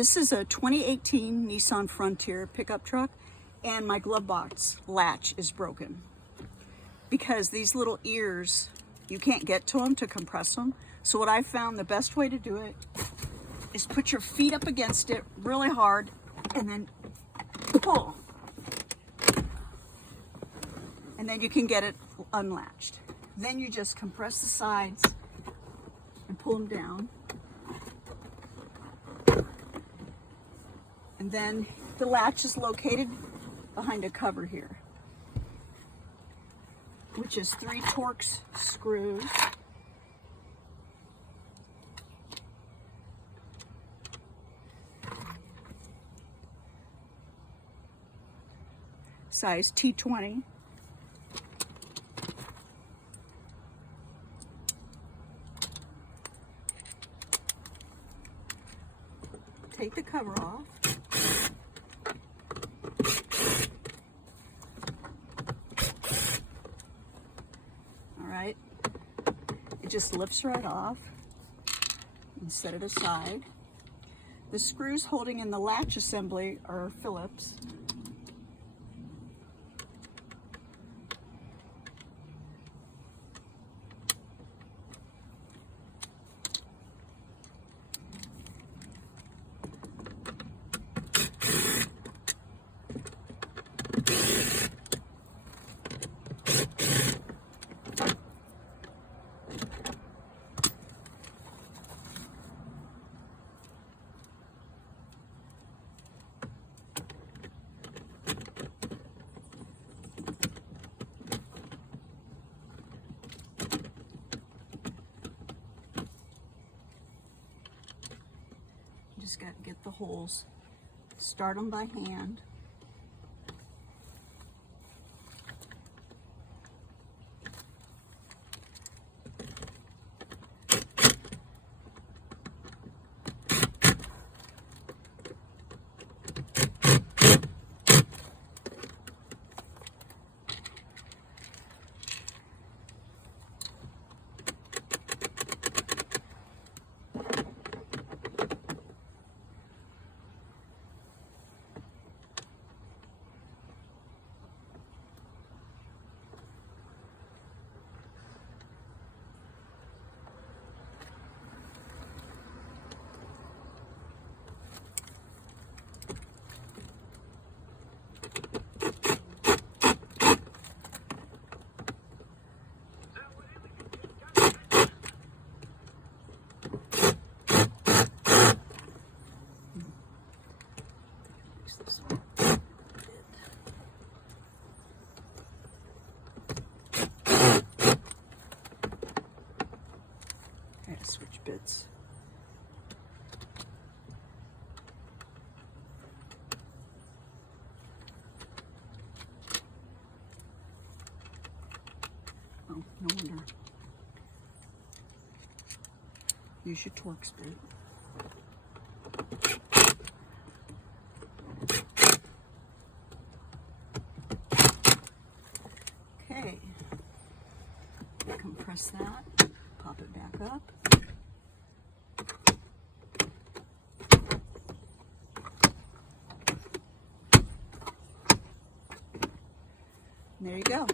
This is a 2018 Nissan Frontier pickup truck, and my glove box latch is broken because these little ears, you can't get to them to compress them. So what I found the best way to do it is put your feet up against it really hard and then pull. And then you can get it unlatched. Then you just compress the sides and pull them down. And then the latch is located behind a cover here, which is 3 Torx screws. Size T20. Take the cover off. All right, it just lifts right off and set it aside. The screws holding in the latch assembly are Phillips. Just got to get the holes, start them by hand. Switch bits. Oh, no wonder. Use your Torx bit. Okay. Compress that. Pop it back up. There you go.